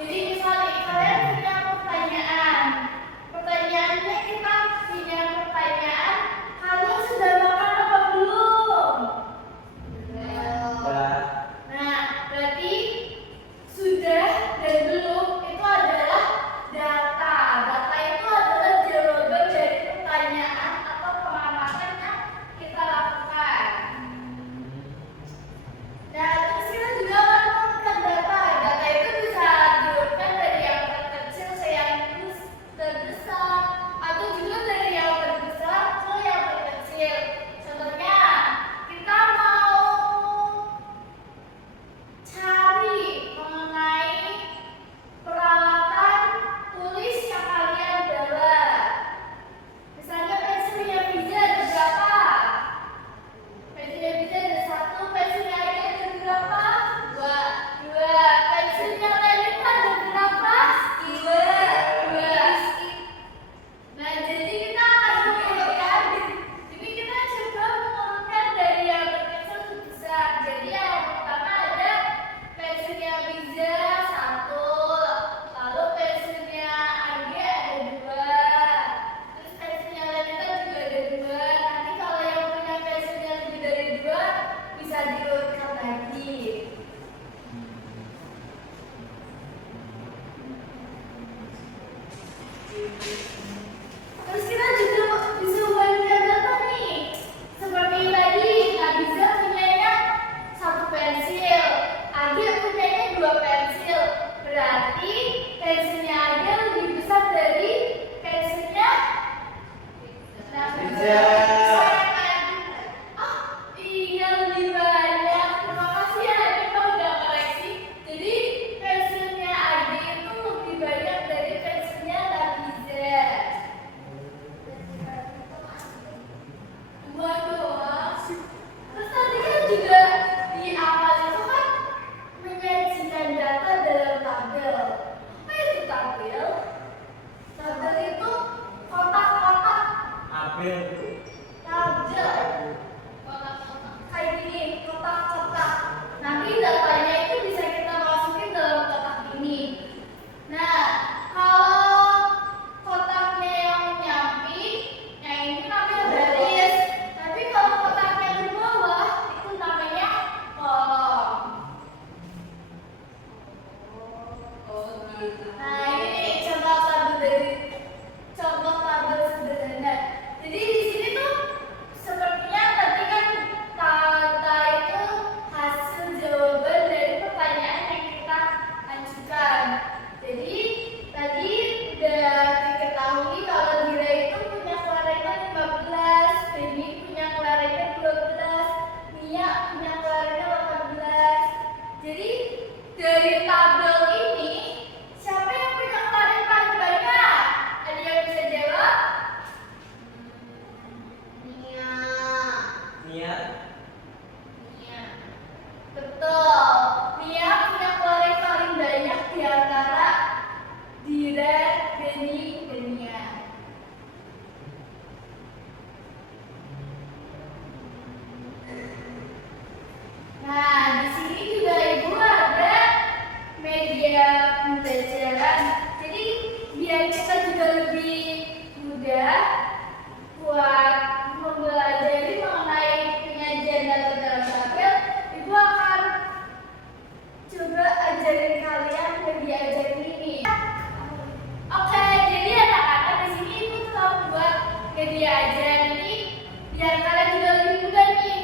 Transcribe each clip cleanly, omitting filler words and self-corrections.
Jadi misalnya kalian punya pertanyaan. Pertanyaannya kita punya pertanyaan. Kamu sudah makan apa belum? Nah, berarti sudah dan belum itu adalah data. Data itu adalah jawaban dari pertanyaan atau pengamatan yang kita lakukan. Nah, terus kita juga menurunkan data. Data itu bisa diurutkan dari yang terkecil ke yang terbesar, atau juga dari yang terbesar ke yang terkecil. Contohnya, kita mau cari mengenai peralatan tulis yang kalian bawa. Misalnya pensilnya Biza ada berapa? Pensilnya Biza ada 1, pensilnya Aida ada berapa? 2. Pensilnya Lenita ada berapa? 2. Nah, jadi kita akan mengurutkan. Jadi kita coba mengurutkan dari yang terkecil ke besar. Jadi yang pertama ada pensilnya Biza 1, lalu pensilnya Aida ada 2, terus pensilnya Lenita juga ada 2. Nanti kalau yang punya pensilnya lebih dari 2 bisa diurutkan lagi. Terus kita juga bisa membandingkan data nih. Seperti tadi, Nabiza punyanya 1 pensil, Agi punyanya 2 pensil. Berarti pensilnya Agi lebih besar dari pensilnya Nabiza. Iya, lebih banyak. Terima kasih ya, kita udah koreksi. Jadi pensilnya Agi itu lebih banyak dari pensilnya Nabiza. 2 doang. Terus tadi kan juga di awal itu kan menyajikan data dalam tabel. Apa itu tabel? Tabel itu kotak-kotak. Tabel. Kotak-kotak kayak gini, kotak-kotak. Nanti datanya itu bisa kita masukin dalam kotak ini. Nah, kalau kotaknya yang nyamping, yang ini namanya baris. Tapi kalau kotaknya di bawah, itu namanya kolom. Nah, ini contoh tabel sederhana. Jadi di sini tuh sepertinya tadi kan data itu hasil jawaban dari pertanyaan yang kita ajukan. Jadi tadi udah diketahui kalau Dira itu punya klarinet 15, Feni punya klarinet 12, Mia punya klarinet 18. Jadi dari tabel ini siapa yang punya klarinet paling banyak? Ada yang bisa jawab? Mia. Betul. Mia punya klarinet paling banyak di antara Dira, Feni, dan Mia. Nah, di sini juga Ibu ada media pembelajaran. Jadi biar kita juga lebih mudah buat mempelajari mengenai penyajian data dalam tabel, Ibu akan coba ajarin kalian media ajarin ini. Oke, jadi anak-anak di sini Ibu telah membuat media ajaran ini biar kalian juga lebih mudah nih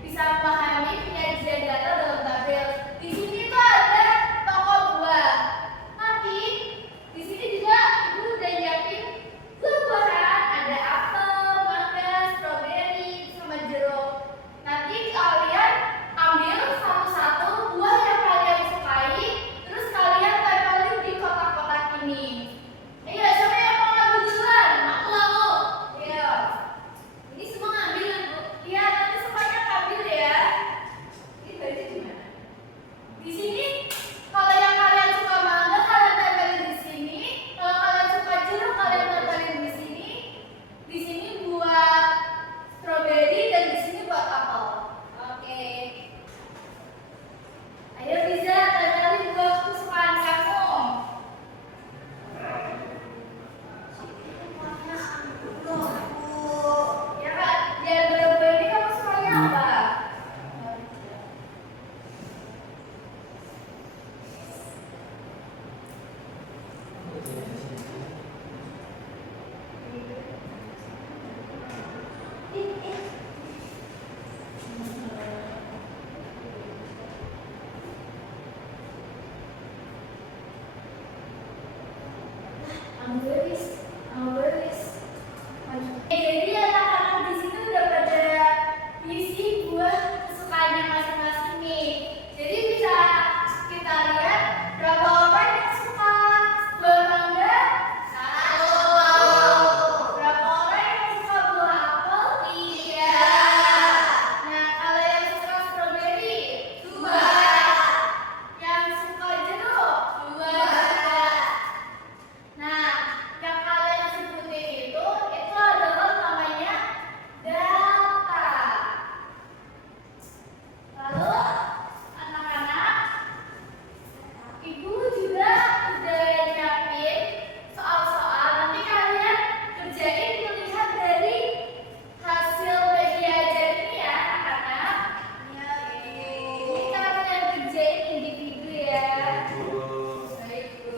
bisa memahami penyajian data dalam tabel. Di sini tuh ada toko buah. Tapi di sini juga Ibu udah nyiapin buah-buahan, ada apel, mangga, Ambelis, ambelis. Jadi anak-anak di situ udah pada isi buah kesukaannya masing-masing nih. Jadi bisa kita lihat berapa orang yang suka buah mangga? Satu. Berapa orang yang suka buah apel? Tiga. Nah, kalau yang suka stroberi? Dua. Yang suka jeruk? Dua. Nah, yang kalian sebutin itu adalah namanya data. Lalu, anak-anak, ibu juga udah nyiapin soal-soal. Nanti kalian kerjain melihat dari hasil media ajar ini ya, anak-anak. Ini kalian kerjain individu ya. Baik, Bu.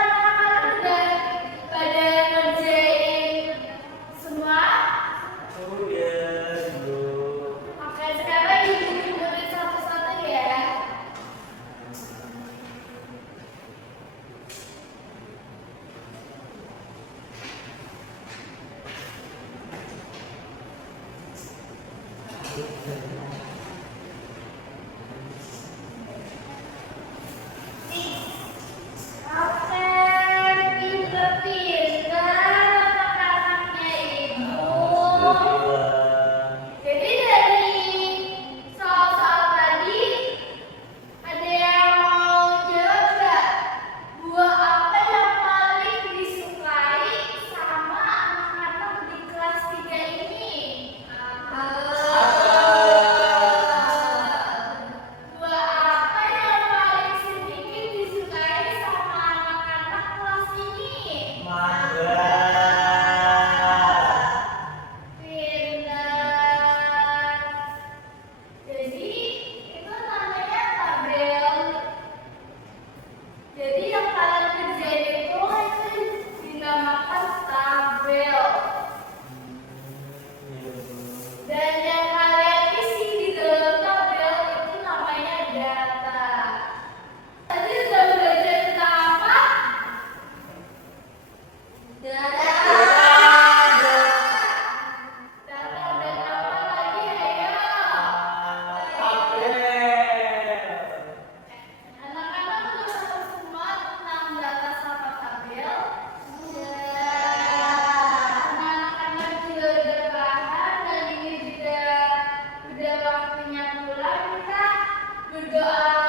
Anak-anak udah pada ngerjain semua? Oke, sekarang ibu tulis satu-satu ya. Oke, pinter-pinter anak-anaknya ibu. Jadi dari soal-soal tadi, ada yang mau jawab nggak? Buah apa yang paling disukai sama anak-anak di kelas 3 ini? Buah apa yang paling sedikit disukai sama anak-anak kelas ini? Pintar. Jadi itu namanya tabel. Jadi yang kalian kerjain itu dinamakan tabel. Dan yang kalian isi di dalam tabel itu namanya data. Tadi sudah belajar tentang apa? Data. Data dan apa lagi? Ayo. Anak-anak udah tahu semua tentang data sama tabel? Anak-anak juga udah paham dan ini juga udah waktunya pulang. Kita berdoa